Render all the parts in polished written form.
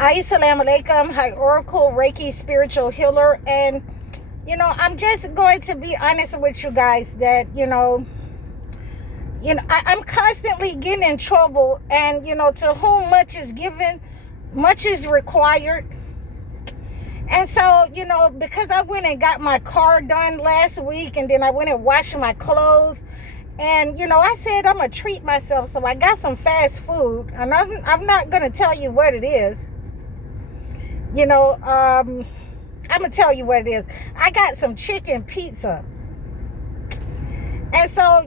Assalamu alaikum. Hi, Oracle Reiki spiritual healer. And, I'm just going to be honest with you guys that, I'm constantly getting in trouble. And, to whom much is given, much is required. And so, because I went and got my car done last week, and then I went and washed my clothes. And, I said I'm going to treat myself. So I got some fast food. And I'm not going to tell you what it is. I'm going to tell you what it is. I got some chicken pizza. And so,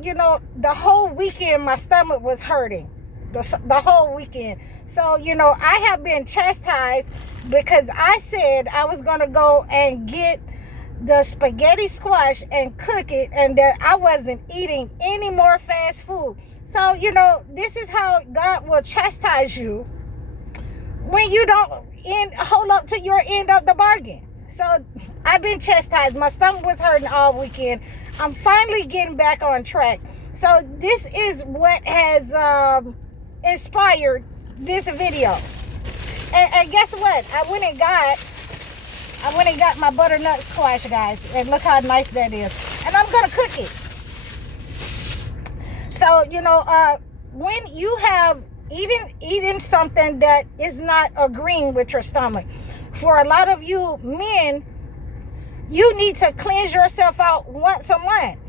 the whole weekend, my stomach was hurting. The whole weekend. So, I have been chastised because I said I was going to go and get the spaghetti squash and cook it, and that I wasn't eating any more fast food. So, this is how God will chastise you when you don't hold up to your end of the bargain. So I've been chastised. My stomach was hurting all weekend. I'm finally getting back on track. So this is what has inspired this video. And guess what? I went and got my butternut squash, guys. And look how nice that is. And I'm going to cook it. So, when you have eating something that is not agreeing with your stomach, for a lot of you men, you need to cleanse yourself out once a month.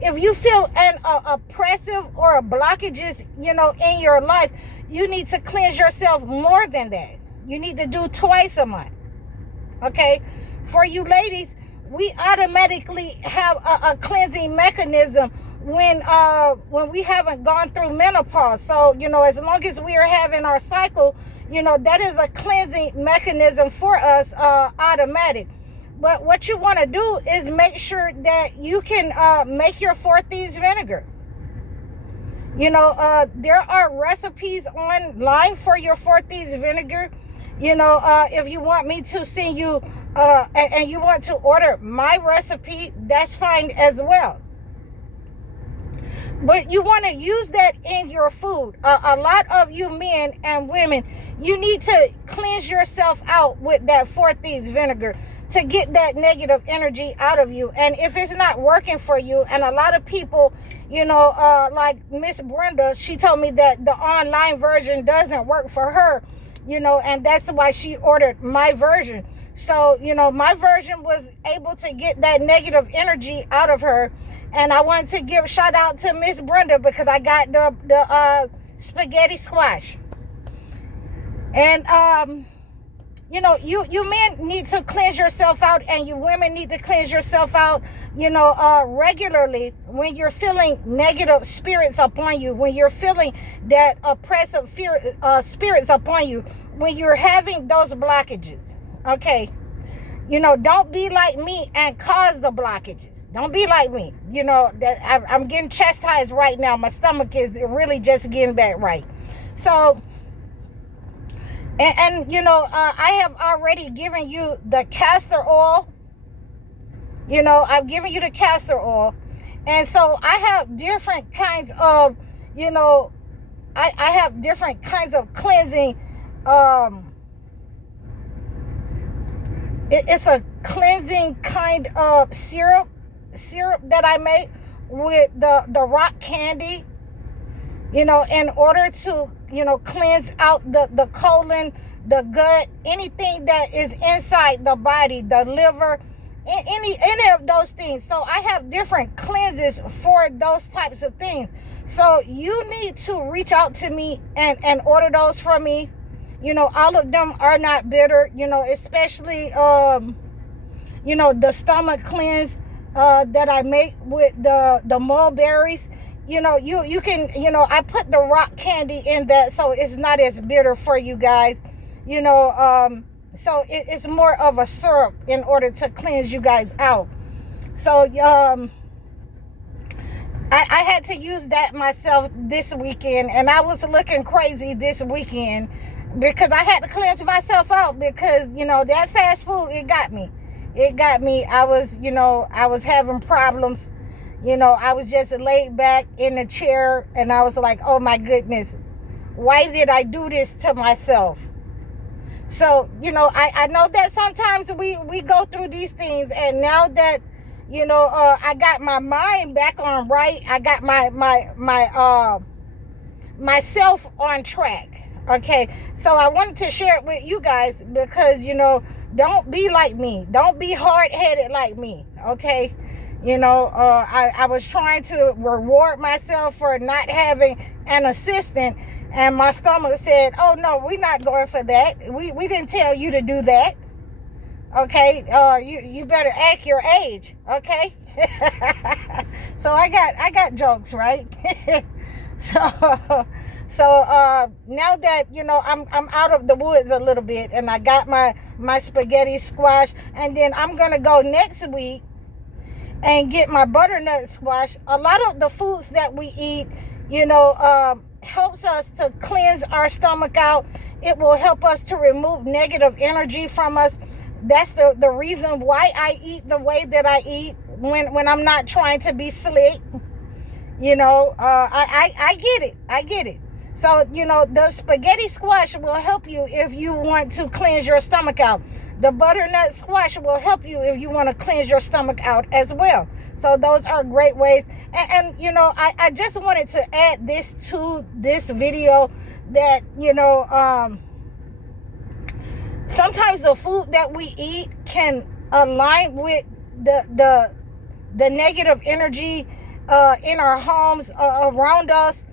If you feel an oppressive or blockages, in your life, you need to cleanse yourself more than that. You need to do twice a month. Okay? For you ladies, we automatically have a cleansing mechanism when we haven't gone through menopause. So, as long as we are having our cycle, that is a cleansing mechanism for us, automatic. But what you want to do is make sure that you can make your 4 thieves vinegar. There are recipes online for your 4 thieves vinegar. If you want me to send you and you want to order my recipe, that's fine as well. But you want to use that in your food. A lot of you men and women, you need to cleanse yourself out with that 4 thieves vinegar to get that negative energy out of you. And if it's not working for you, and a lot of people, like Miss Brenda, she told me that the online version doesn't work for her, and that's why she ordered my version. So, my version was able to get that negative energy out of her. And I wanted to give a shout out to Miss Brenda because I got the spaghetti squash. And, you men need to cleanse yourself out, and you women need to cleanse yourself out, regularly when you're feeling negative spirits upon you, when you're feeling that oppressive spirits upon you, when you're having those blockages. Okay? Don't be like me and cause the blockages. Don't be like me. That I'm getting chastised right now. My stomach is really just getting back right. So, and I have already given you the castor oil. I've given you the castor oil. And so I have different kinds of, I have different kinds of cleansing. It's a cleansing kind of syrup that I make with the rock candy, in order to, cleanse out the colon, the gut, anything that is inside the body, the liver, any of those things. So I have different cleanses for those types of things. So you need to reach out to me and order those from me. All of them are not bitter, especially, the stomach cleanse that I make with the mulberries. You can, I put the rock candy in that, so it's not as bitter for you guys, so it's more of a syrup in order to cleanse you guys out. So, I had to use that myself this weekend, and I was looking crazy this weekend because I had to cleanse myself out because, that fast food, it got me. I was having problems. I was just laid back in a chair, and I was like, oh my goodness, why did I do this to myself? So, I know that sometimes we go through these things, and now that, I got my mind back on right, I got myself on track. Okay, so I wanted to share it with you guys because, don't be like me. Don't be hard-headed like me, okay? I was trying to reward myself for not having an assistant, and my stomach said, oh, no, we're not going for that. We didn't tell you to do that, okay? You better act your age, okay? So I got jokes, right? So now that I'm out of the woods a little bit, and I got my spaghetti squash, and then I'm gonna go next week and get my butternut squash. A lot of the foods that we eat, helps us to cleanse our stomach out. It will help us to remove negative energy from us. That's the reason why I eat the way that I eat when I'm not trying to be slick. I get it. So, the spaghetti squash will help you if you want to cleanse your stomach out. The butternut squash will help you if you want to cleanse your stomach out as well. So those are great ways. And I just wanted to add this to this video that, sometimes the food that we eat can align with the negative energy in our homes, around us.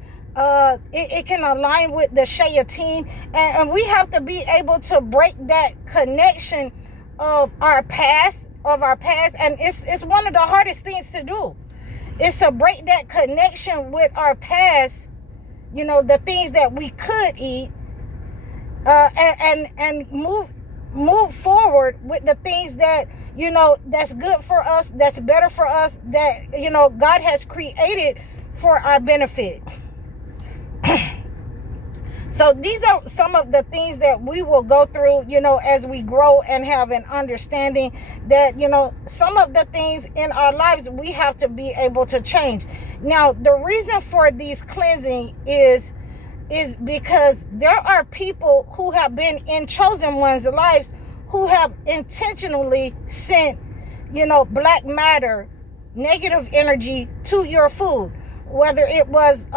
It can align with the shayateen, and we have to be able to break that connection of our past, and it's one of the hardest things to do, is to break that connection with our past, the things that we could eat, and move forward with the things that that's good for us, that's better for us, that God has created for our benefit. So these are some of the things that we will go through, as we grow and have an understanding that, some of the things in our lives we have to be able to change. Now, the reason for these cleansing is because there are people who have been in chosen ones' lives who have intentionally sent, black matter, negative energy to your food, whether it was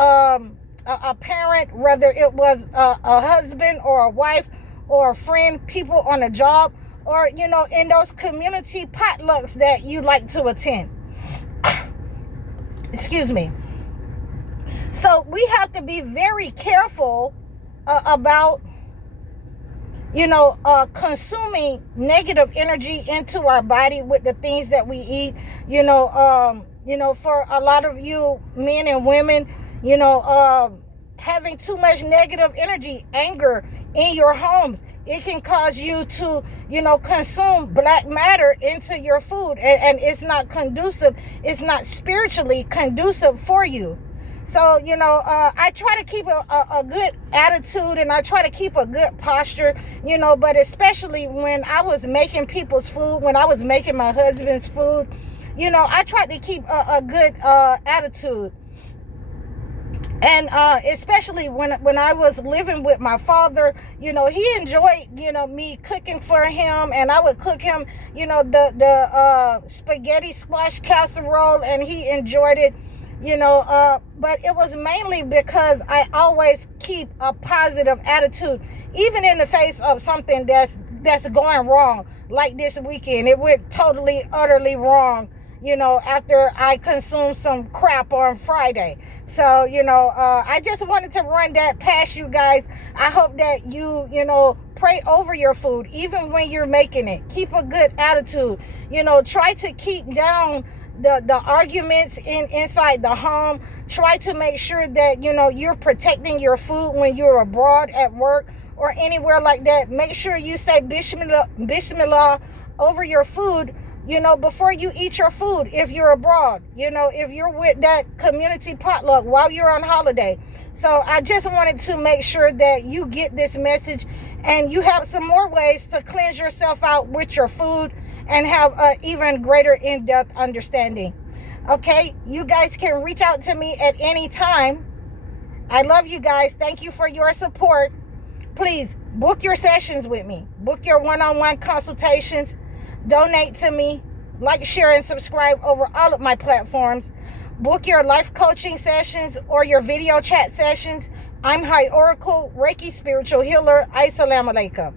a parent, whether it was a husband or a wife or a friend, people on a job, or in those community potlucks that you like to attend. Excuse me. So we have to be very careful about consuming negative energy into our body with the things that we eat. For a lot of you men and women, having too much negative energy, anger in your homes, it can cause you to, consume black matter into your food, and it's not conducive. It's not spiritually conducive for you. So, I try to keep a good attitude, and I try to keep a good posture, but especially when I was making people's food, when I was making my husband's food, I tried to keep a good attitude. And especially when I was living with my father, he enjoyed, me cooking for him, and I would cook him, the spaghetti squash casserole, and he enjoyed it, but it was mainly because I always keep a positive attitude, even in the face of something that's going wrong. Like this weekend, it went totally, utterly wrong, after I consumed some crap on Friday. So, I just wanted to run that past you guys. I hope that you, pray over your food, even when you're making it. Keep a good attitude. Try to keep down the arguments inside the home. Try to make sure that, you're protecting your food when you're abroad at work or anywhere like that. Make sure you say Bismillah over your food, before you eat your food. If you're abroad, if you're with that community potluck while you're on holiday. So I just wanted to make sure that you get this message, and you have some more ways to cleanse yourself out with your food and have an even greater in-depth understanding. Okay, you guys can reach out to me at any time. I love you guys. Thank you for your support. please book your sessions with me. Book your one-on-one consultations. Donate to me. Like, share, and subscribe over all of my platforms. Book your life coaching sessions or your video chat sessions. I'm High Oracle, Reiki spiritual healer. Assalamu alaikum.